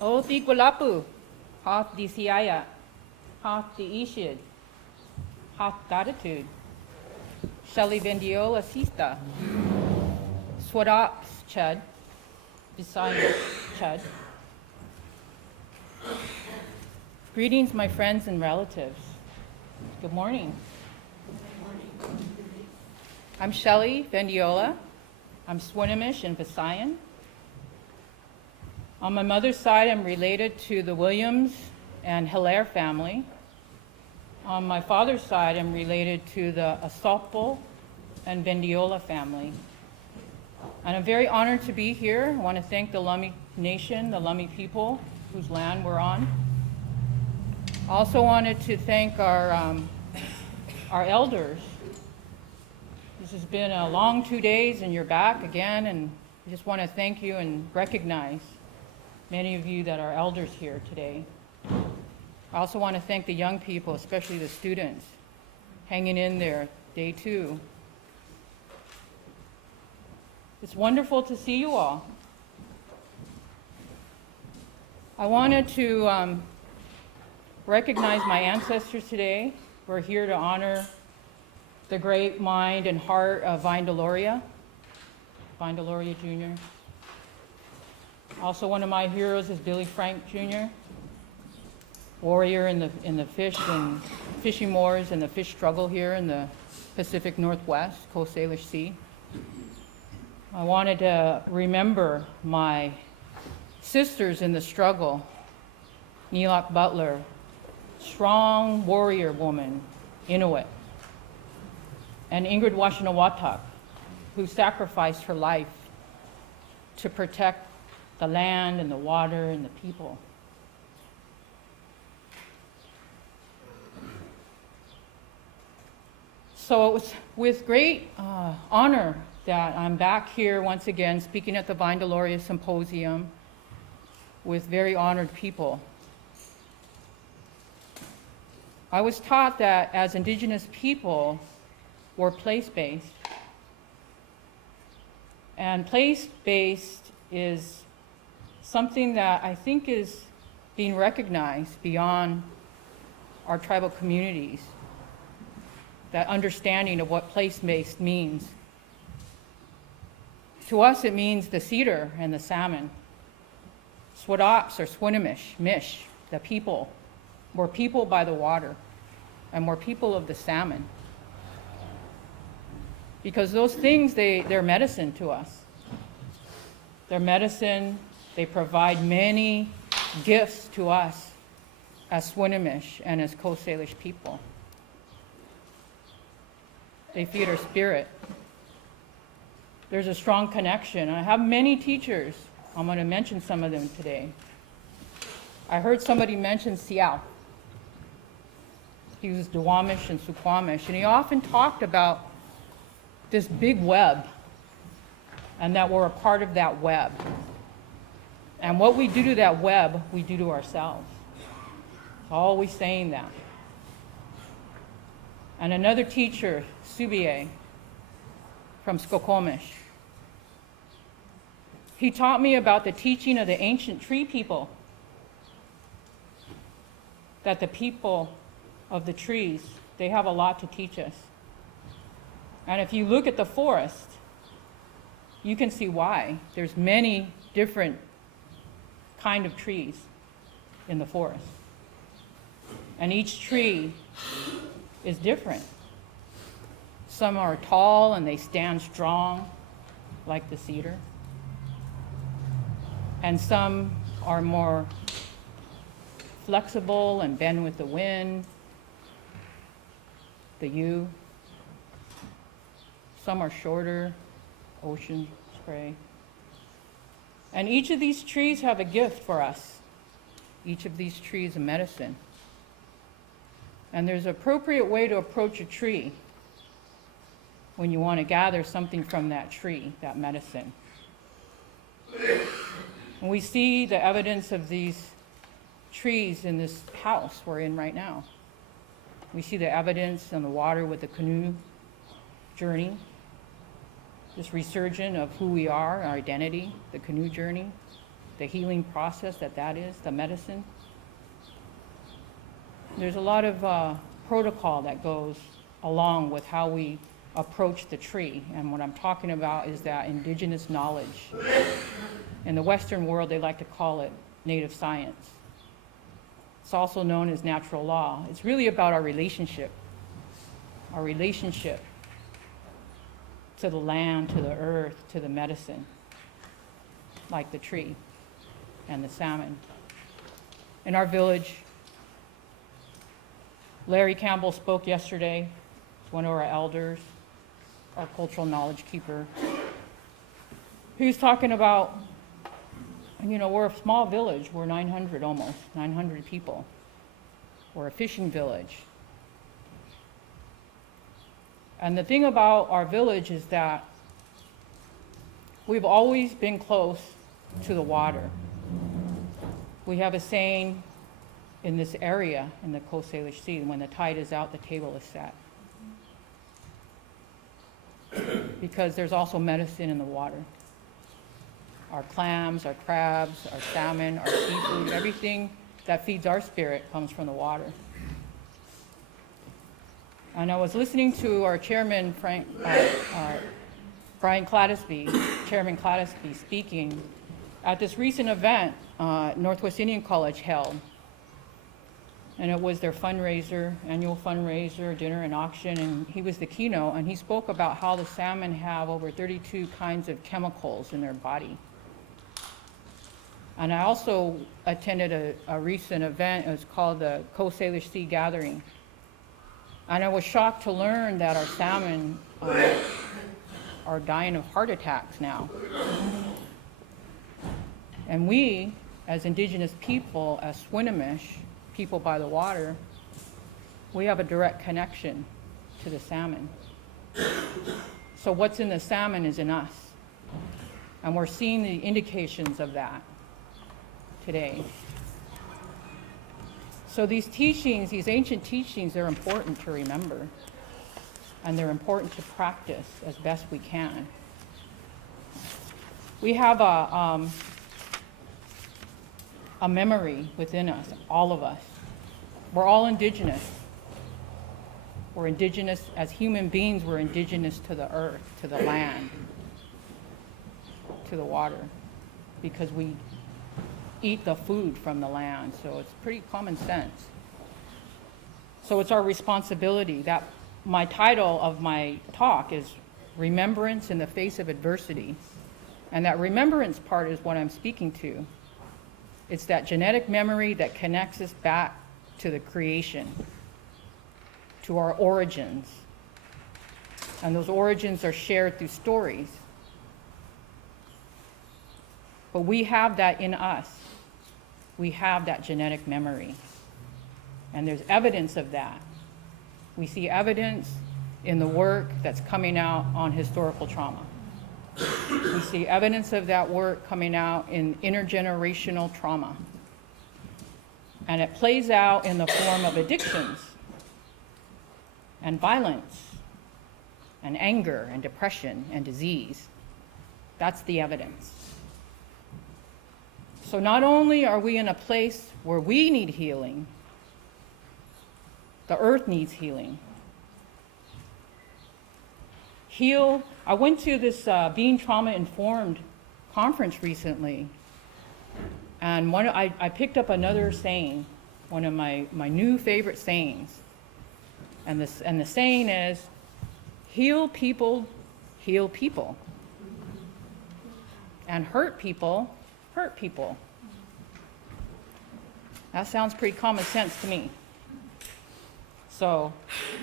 O Tikulapu, Hath Disiaya, Hath Ishid, Hath Gratitude, Shelly Vendiola Sista, Swadops Chud, Beside Chud. Greetings, my friends and relatives. Good morning. I'm Shelly Vendiola. I'm Swinomish and Visayan. On my mother's side, I'm related to the Williams and Hilaire family. On my father's side, I'm related to the Asopo and Vendiola family. And I'm very honored to be here. I want to thank the Lummi Nation, the Lummi people whose land we're on. I also wanted to thank our elders. This has been a long 2 days and you're back again, and I just want to thank you and recognize many of you that are elders here today. I also want to thank the young people, especially the students, hanging in there, day 2. It's wonderful to see you all. I wanted to recognize my ancestors today. We're here to honor the great mind and heart of Vendiola Jr. Also, one of my heroes is Billy Frank Jr., warrior in the fishing wars and the fish struggle here in the Pacific Northwest, Coast Salish Sea. I wanted to remember my sisters in the struggle, Neelak Butler, strong warrior woman, Inuit, and Ingrid Washinawatuk, who sacrificed her life to protect the land and the water and the people. So it was with great honor that I'm back here once again speaking at the Vendiola Symposium with very honored people. I was taught that as Indigenous people, we're place-based. And place-based is something that I think is being recognized beyond our tribal communities, that understanding of what place-based means. To us, it means the cedar and the salmon. Swadops or Swinomish, Mish, the people. We're people by the water, and we're people of the salmon. Because those things, they're medicine to us. They're medicine. They provide many gifts to us as Swinomish and as Coast Salish people. They feed our spirit. There's a strong connection. I have many teachers. I'm going to mention some of them today. I heard somebody mention Siao. He was Duwamish and Suquamish, and he often talked about this big web, and that we're a part of that web. And what we do to that web, we do to ourselves. Always saying that. And another teacher, Subiye, from Skokomish, he taught me about the teaching of the ancient tree people, that the people of the trees, they have a lot to teach us. And if you look at the forest, you can see why. There's many different kind of trees in the forest. And each tree is different. Some are tall and they stand strong, like the cedar. And some are more flexible and bend with the wind, the yew. Some are shorter, ocean spray. And each of these trees have a gift for us. Each of these trees a medicine. And there's an appropriate way to approach a tree when you want to gather something from that tree, that medicine. And we see the evidence of these trees in this house we're in right now. We see the evidence on the water with the canoe journey, this resurgence of who we are, our identity, the canoe journey. the healing process that is, the medicine. There's a lot of protocol that goes along with how we approach the tree. And what I'm talking about is that indigenous knowledge. In the Western world, they like to call it native science. It's also known as natural law. It's really about our relationship to the land, to the earth, to the medicine, like the tree and the salmon. In our village, Larry Campbell spoke yesterday, one of our elders, our cultural knowledge keeper. He was talking about, we're a small village. We're 900 people. We're a fishing village. And the thing about our village is that we've always been close to the water. We have a saying in this area, in the Coast Salish Sea, when the tide is out, the table is set. Because there's also medicine in the water. Our clams, our crabs, our salmon, our seafood, everything that feeds our spirit comes from the water. And I was listening to our chairman, Brian Clattersby, Chairman Clattersby, speaking at this recent event Northwest Indian College held. And it was their fundraiser, annual fundraiser, dinner and auction, and he was the keynote, and he spoke about how the salmon have over 32 kinds of chemicals in their body. And I also attended a recent event. It was called the Coast Salish Sea Gathering. And I was shocked to learn that our salmon are dying of heart attacks now. And we, as indigenous people, as Swinomish, people by the water, we have a direct connection to the salmon. So what's in the salmon is in us. And we're seeing the indications of that today. So these teachings, these ancient teachings, they're important to remember. And they're important to practice as best we can. We have a memory within us, all of us. We're all indigenous. We're indigenous, as human beings, we're indigenous to the earth, to the land, to the water, because we eat the food from the land, so it's pretty common sense. So it's our responsibility. That my title of my talk is Remembrance in the Face of Adversity. And that remembrance part is what I'm speaking to. It's that genetic memory that connects us back to the creation, to our origins. And those origins are shared through stories. But we have that in us. We have that genetic memory. And there's evidence of that. We see evidence in the work that's coming out on historical trauma. We see evidence of that work coming out in intergenerational trauma. And it plays out in the form of addictions and violence and anger and depression and disease. That's the evidence. So not only are we in a place where we need healing, the earth needs healing. I went to this Being Trauma Informed conference recently, and I picked up another saying, one of my new favorite sayings. And the saying is, heal people, and hurt people, hurt people. That sounds pretty common sense to me. So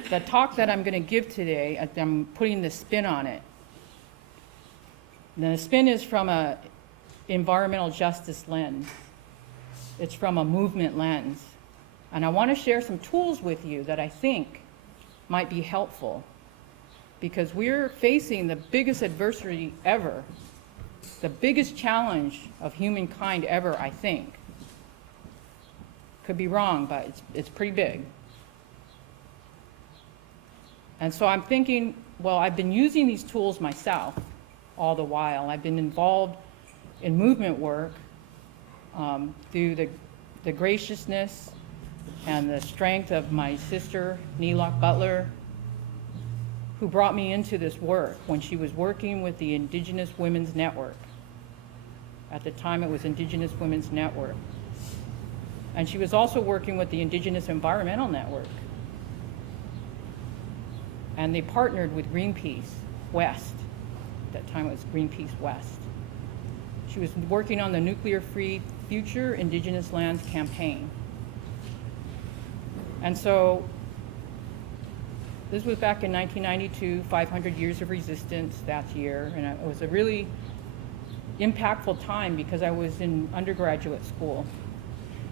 the talk that I'm going to give today, I'm putting the spin on it. And the spin is from an environmental justice lens. It's from a movement lens. And I want to share some tools with you that I think might be helpful, because we're facing the biggest adversity ever, the biggest challenge of humankind ever, I think. Could be wrong, but it's pretty big. And so I'm thinking, well, I've been using these tools myself all the while. I've been involved in movement work through the graciousness and the strength of my sister, Neelock Butler, who brought me into this work when she was working with the Indigenous Women's Network. At the time, it was Indigenous Women's Network. And she was also working with the Indigenous Environmental Network. And they partnered with Greenpeace West. At that time, it was Greenpeace West. She was working on the Nuclear-Free Future Indigenous Lands campaign. And so this was back in 1992, 500 Years of Resistance that year, and it was a really impactful time because I was in undergraduate school,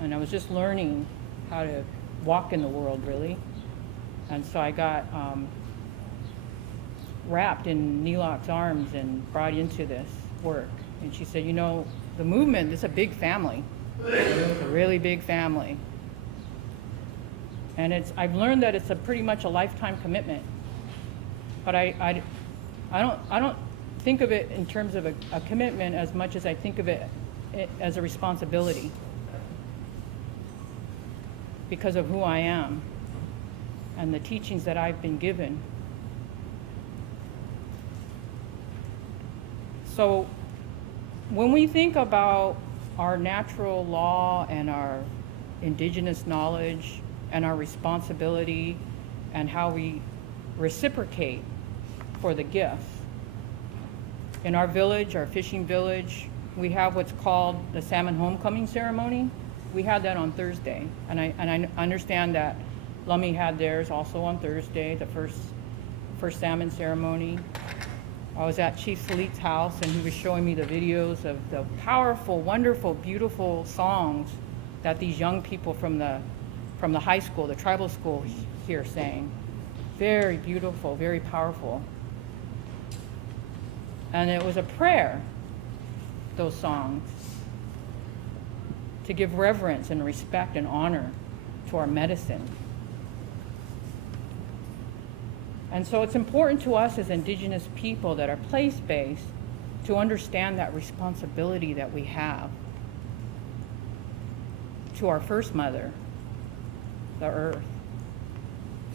and I was just learning how to walk in the world, really. And so I got wrapped in Neelock's arms and brought into this work. And she said, you know, the movement is a big family. It's a really big family. And I've learned that it's pretty much a lifetime commitment. But I don't think of it in terms of a commitment as much as I think of it as a responsibility because of who I am and the teachings that I've been given. So when we think about our natural law and our indigenous knowledge and our responsibility and how we reciprocate for the gifts, in our village, our fishing village, we have what's called the salmon homecoming ceremony. We had that on Thursday, and I understand that Lummi had theirs also on Thursday, the first salmon ceremony. I was at Chief Salit's house, and he was showing me the videos of the powerful, wonderful, beautiful songs that these young people from the high school, the tribal school here sang. Very beautiful, very powerful. And it was a prayer, those songs, to give reverence and respect and honor to our medicine. And so it's important to us as Indigenous people that are place-based to understand that responsibility that we have to our first mother, the earth.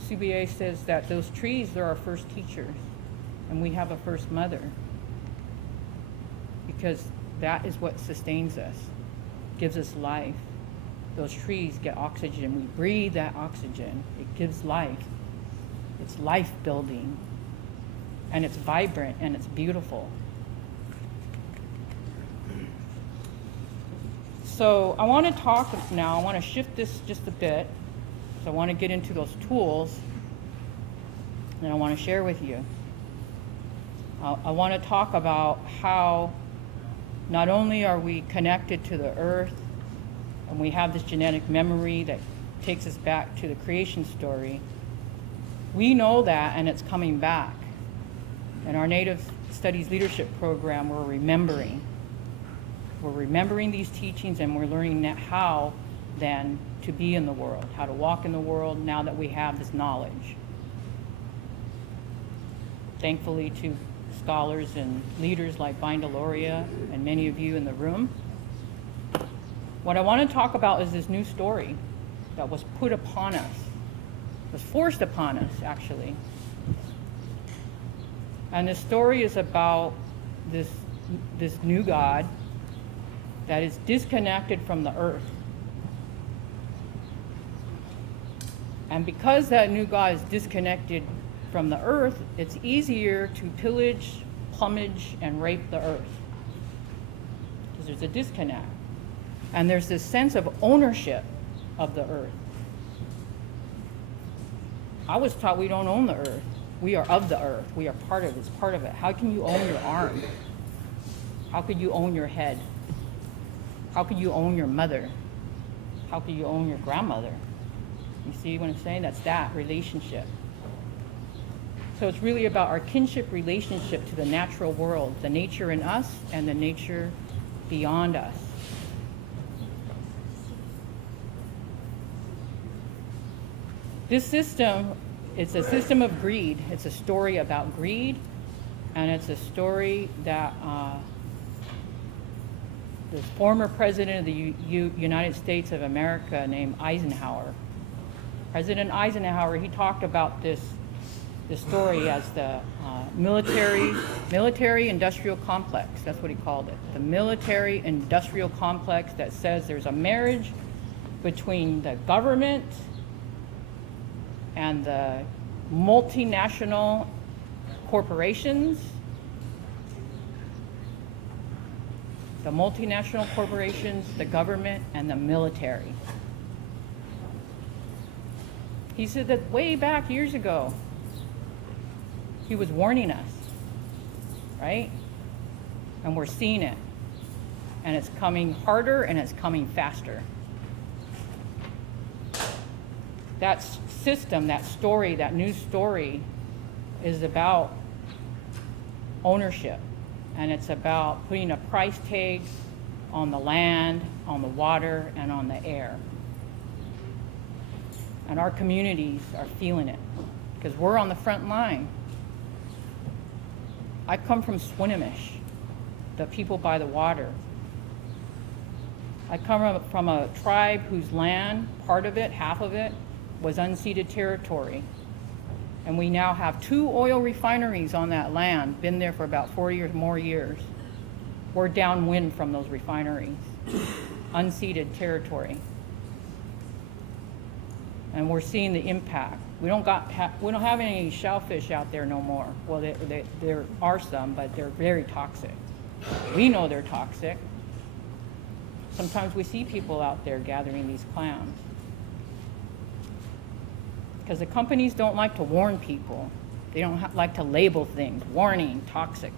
CBA says that those trees, they're our first teachers, and we have a first mother, because that is what sustains us, gives us life. Those trees get oxygen. We breathe that oxygen. It gives life. It's life building, and it's vibrant, and it's beautiful. So I want to talk now, I want to shift this just a bit. So I want to get into those tools, and I want to share with you. I want to talk about how not only are we connected to the earth, and we have this genetic memory that takes us back to the creation story. We know that, and it's coming back. In our Native Studies Leadership Program, we're remembering. We're remembering these teachings, and we're learning how then to be in the world, how to walk in the world now that we have this knowledge. Thankfully to scholars and leaders like Vendiola and many of you in the room. What I want to talk about is this new story that was put upon us, was forced upon us, actually. And the story is about this new God that is disconnected from the earth. And because that new God is disconnected from the earth, it's easier to pillage, plumage, and rape the earth, because there's a disconnect. And there's this sense of ownership of the earth. I was taught we don't own the earth. We are of the earth. We are part of it. It's part of it. How can you own your arm? How could you own your head? How could you own your mother? How could you own your grandmother? You see what I'm saying? That's that relationship. So it's really about our kinship relationship to the natural world, the nature in us and the nature beyond us. This system, it's a system of greed. It's a story about greed, and it's a story that this former president of the United States of America named Eisenhower. President Eisenhower, he talked about this story as the military industrial complex. That's what he called it. The military industrial complex that says there's a marriage between the government and the multinational corporations, the government, and the military. He said that way back years ago. He was warning us, right? And we're seeing it. And it's coming harder and it's coming faster. That system, that story, that news story is about ownership. And it's about putting a price tag on the land, on the water, and on the air. And our communities are feeling it because we're on the front line. I come from Swinomish, the people by the water. I come from a tribe whose land, part of it, half of it, was unceded territory. And we now have 2 oil refineries on that land, been there for about 40 or more years. We're downwind from those refineries, unceded territory. And we're seeing the impact. We don't have any shellfish out there no more. Well, there are some, but they're very toxic. We know they're toxic. Sometimes we see people out there gathering these clams. Because the companies don't like to warn people. They don't like to label things, warning, toxic.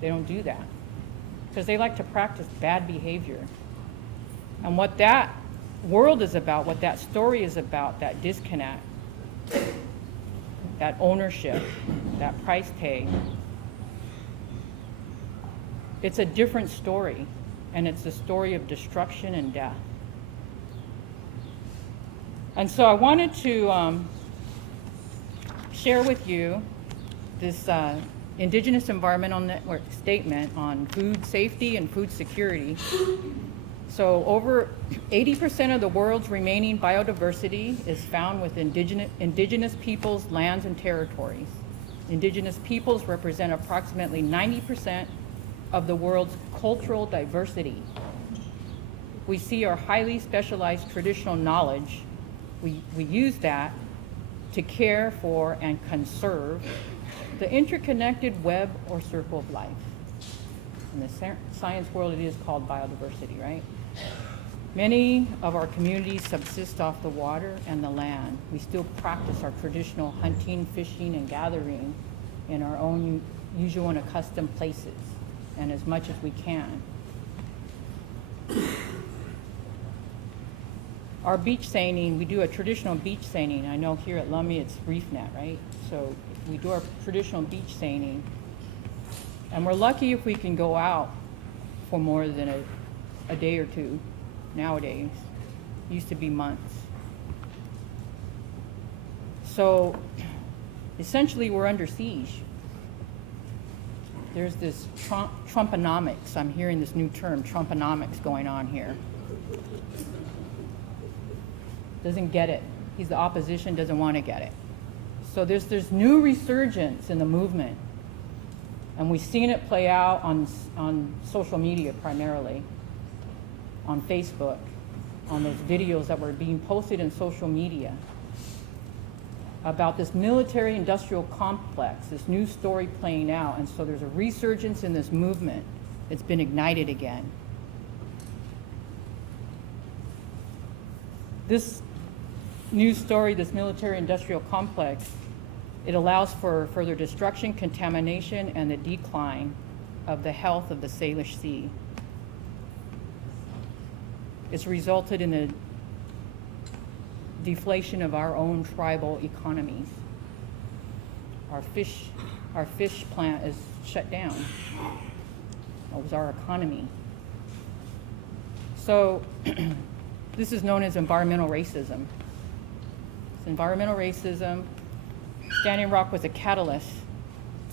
They don't do that. Because they like to practice bad behavior. And what that world is about, what that story is about, that disconnect, that ownership, that price tag, it's a different story, and it's a story of destruction and death. And so I wanted to share with you this Indigenous Environmental Network statement on food safety and food security. So over 80% of the world's remaining biodiversity is found with indigenous peoples, lands, and territories. Indigenous peoples represent approximately 90% of the world's cultural diversity. We see our highly specialized traditional knowledge. We use that to care for and conserve the interconnected web or circle of life. In the science world, it is called biodiversity, right? Many of our communities subsist off the water and the land. We still practice our traditional hunting, fishing, and gathering in our own usual and accustomed places, and as much as we can. Our beach seining, we do a traditional beach seining. I know here at Lummi it's reef net, right? So we do our traditional beach seining, and we're lucky if we can go out for more than a day or two nowadays. It used to be months. So essentially we're under siege. There's this Trumponomics. I'm hearing this new term, Trumponomics, going on here. Doesn't get it. He's the opposition, doesn't want to get it. So there's new resurgence in the movement. And we've seen it play out on social media primarily, on Facebook, on those videos that were being posted in social media about this military industrial complex, this new story playing out. And so there's a resurgence in this movement. It's been ignited again. This new story, this military industrial complex, it allows for further destruction, contamination, and the decline of the health of the Salish Sea. It's resulted in the deflation of our own tribal economies. Our fish plant is shut down. That was our economy. So this is known as environmental racism. It's environmental racism. Standing Rock was a catalyst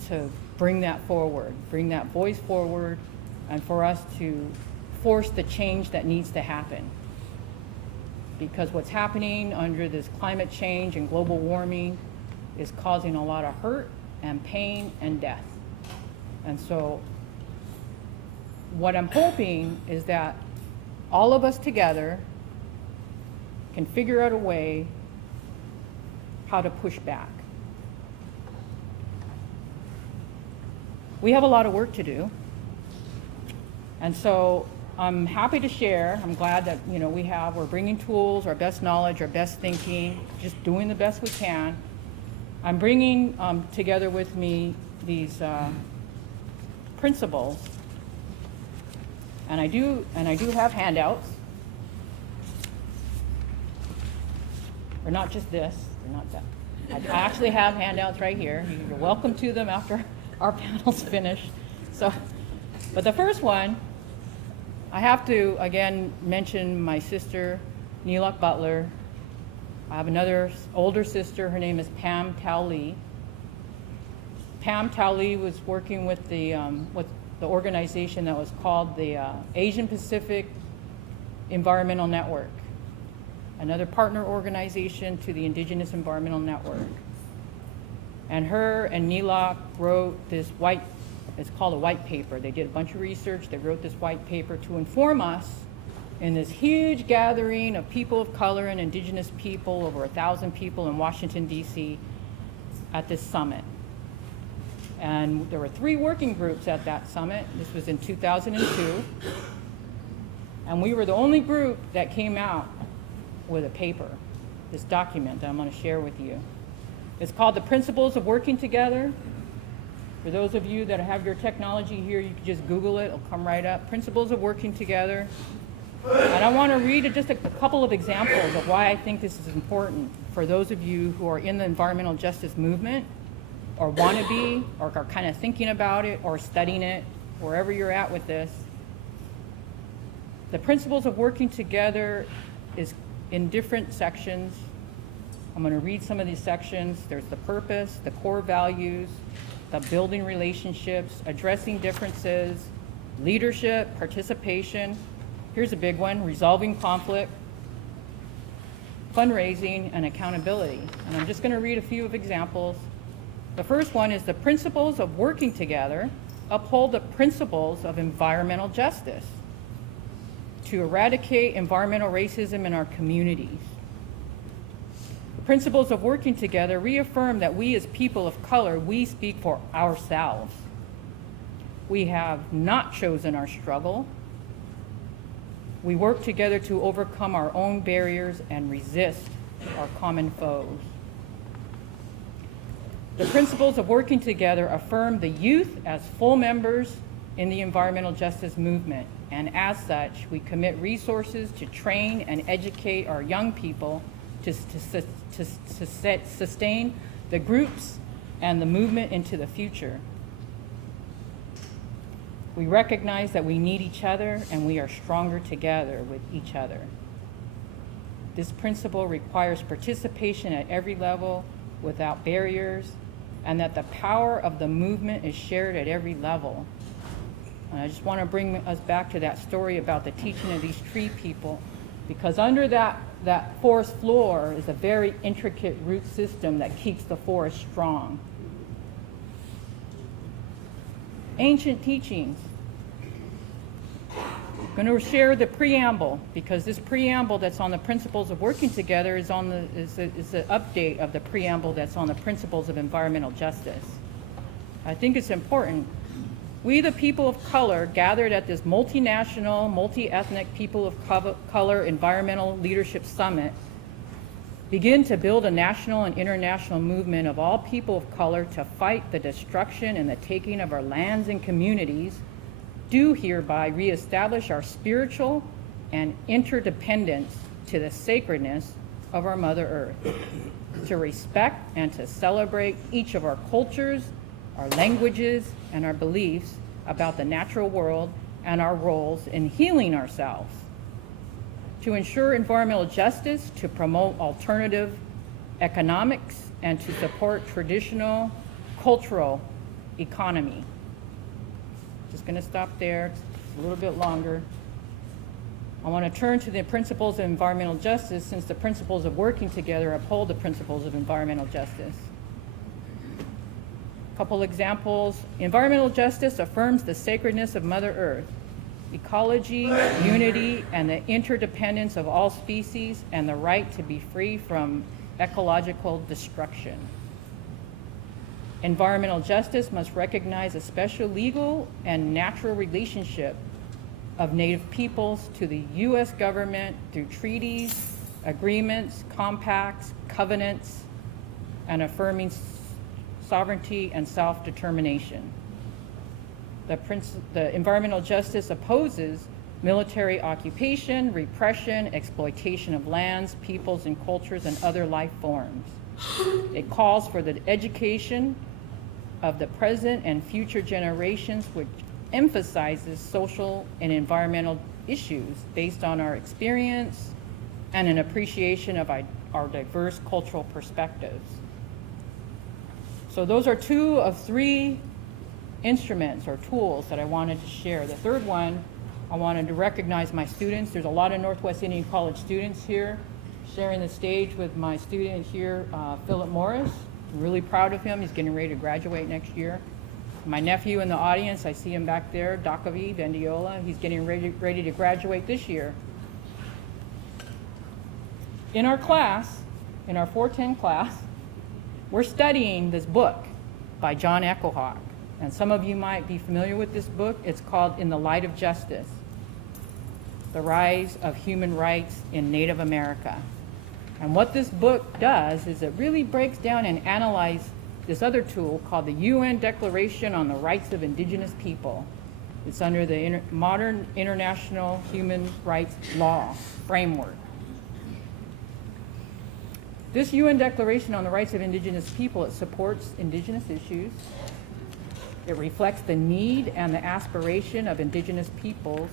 to bring that forward, bring that voice forward, and for us to force the change that needs to happen. Because what's happening under this climate change and global warming is causing a lot of hurt and pain and death. And so what I'm hoping is that all of us together can figure out a way how to push back. We have a lot of work to do. And so I'm happy to share. I'm glad that we're bringing tools, our best knowledge, our best thinking, just doing the best we can. I'm bringing together with me these principles, and I do have handouts. Or not just this, or not that. I actually have handouts right here. You're welcome to them after our panel's finished. But the first one, I have to again mention my sister, Neelak Butler. I have another older sister. Her name is Pam Tao-Lee. Pam Tao-Lee was working with the organization that was called the Asian Pacific Environmental Network, another partner organization to the Indigenous Environmental Network. And her and Neelak wrote this it's called a white paper. They did a bunch of research. They wrote this white paper to inform us in this huge gathering of people of color and indigenous people, over 1,000 people in Washington, D.C. at this summit. And there were 3 working groups at that summit. This was in 2002. And we were the only group that came out with a paper, this document that I'm going to share with you. It's called The Principles of Working Together. For those of you that have your technology here, you can just Google it. It'll come right up. Principles of Working Together. And I want to read just a couple of examples of why I think this is important for those of you who are in the environmental justice movement, or want to be, or are kind of thinking about it, or studying it, wherever you're at with this. The Principles of Working Together is in different sections. I'm going to read some of these sections. There's the purpose, the core values, the building relationships, addressing differences, leadership, participation. Here's a big one: resolving conflict, fundraising, and accountability. And I'm just going to read a few of examples. The first one is the principles of working together uphold the principles of environmental justice to eradicate environmental racism in our communities. The principles of working together reaffirm that we as people of color, we speak for ourselves. We have not chosen our struggle. We work together to overcome our own barriers and resist our common foes. The principles of working together affirm the youth as full members in the environmental justice movement, and as such, we commit resources to train and educate our young people to sustain the groups and the movement into the future. We recognize that we need each other and we are stronger together with each other. This principle requires participation at every level without barriers, and that the power of the movement is shared at every level. And I just want to bring us back to that story about the teaching of these tree people, because under that forest floor is a very intricate root system that keeps the forest strong. Ancient teachings. I'm going to share the preamble, because this preamble that's on the principles of working together is the update of the preamble that's on the principles of environmental justice. I think it's important. We, the people of color, gathered at this multinational, multi-ethnic people of color environmental leadership summit, begin to build a national and international movement of all people of color to fight the destruction and the taking of our lands and communities, do hereby reestablish our spiritual and interdependence to the sacredness of our Mother Earth, to respect and to celebrate each of our cultures, our languages, and our beliefs about the natural world and our roles in healing ourselves, to ensure environmental justice, to promote alternative economics, and to support traditional cultural economy. Just going to stop there. It's a little bit longer. I want to turn to the principles of environmental justice, since the principles of working together uphold the principles of environmental justice. A couple examples. Environmental justice affirms the sacredness of Mother Earth, ecology, unity, and the interdependence of all species, and the right to be free from ecological destruction. Environmental justice must recognize a special legal and natural relationship of Native peoples to the U.S. government through treaties, agreements, compacts, covenants, and affirming sovereignty and self-determination. The environmental justice opposes military occupation, repression, exploitation of lands, peoples, and cultures, and other life forms. It calls for the education of the present and future generations, which emphasizes social and environmental issues based on our experience and an appreciation of our diverse cultural perspectives. So those are 2 of 3 instruments or tools that I wanted to share. The third one, I wanted to recognize my students. There's a lot of Northwest Indian College students here, sharing the stage with my student here, Philip Morris. I'm really proud of him. He's getting ready to graduate next year. My nephew in the audience, I see him back there, Dakavi, Vendiola. He's getting ready to graduate this year. In our class, in our 410 class, we're studying this book by John Echohawk. And some of you might be familiar with this book. It's called In the Light of Justice, The Rise of Human Rights in Native America. And what this book does is it really breaks down and analyzes this other tool called the UN Declaration on the Rights of Indigenous People. It's under the modern international human rights law framework. This UN Declaration on the Rights of Indigenous People, it supports Indigenous issues. It reflects the need and the aspiration of Indigenous peoples,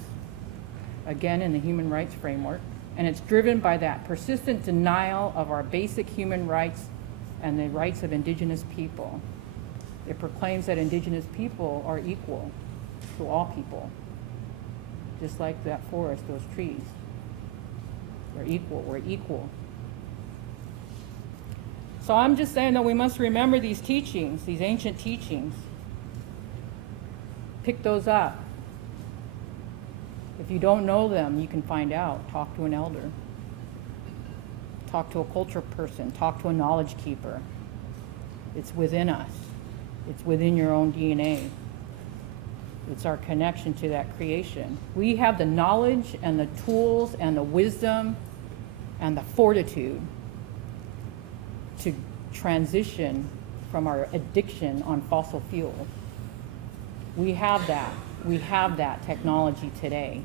again in the human rights framework, and it's driven by that persistent denial of our basic human rights and the rights of Indigenous people. It proclaims that Indigenous people are equal to all people, just like that forest, those trees. We're equal. So I'm just saying that we must remember these teachings, these ancient teachings. Pick those up. If you don't know them, you can find out. Talk to an elder. Talk to a culture person. Talk to a knowledge keeper. It's within us. It's within your own DNA. It's our connection to that creation. We have the knowledge and the tools and the wisdom and the fortitude to transition from our addiction on fossil fuel. We have that. We have that technology today.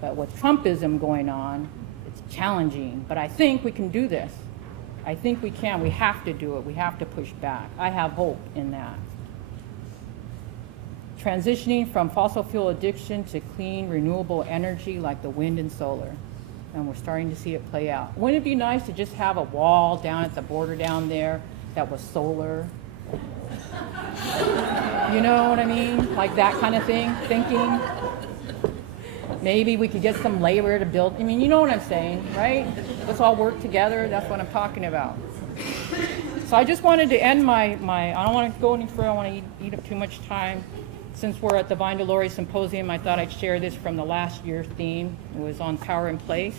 But with Trumpism going on, it's challenging. But I think we can do this. I think we can. We have to do it. We have to push back. I have hope in that. Transitioning from fossil fuel addiction to clean, renewable energy like the wind and solar. And we're starting to see it play out. Wouldn't it be nice to just have a wall down at the border down there that was solar? You know what I mean? Like that kind of thing, thinking. Maybe we could get some labor to build. I mean, you know what I'm saying, right? Let's all work together. That's what I'm talking about. So I just wanted to end my I don't want to go any further. I want to eat up too much time. Since we're at the Vendiola Symposium, I thought I'd share this from the last year's theme. It was on power and place.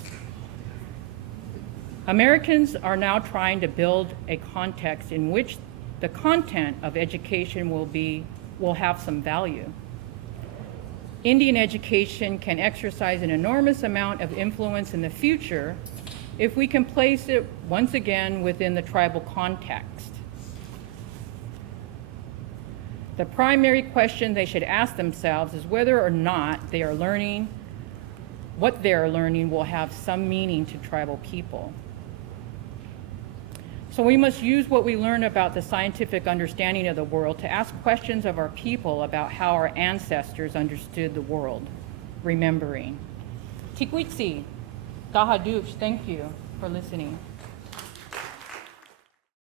Americans are now trying to build a context in which the content of education will have some value. Indian education can exercise an enormous amount of influence in the future if we can place it once again within the tribal context. The primary question they should ask themselves is whether or not what they are learning will have some meaning to tribal people. So we must use what we learn about the scientific understanding of the world to ask questions of our people about how our ancestors understood the world, remembering. Tikwitsi, Gahaduch, thank you for listening.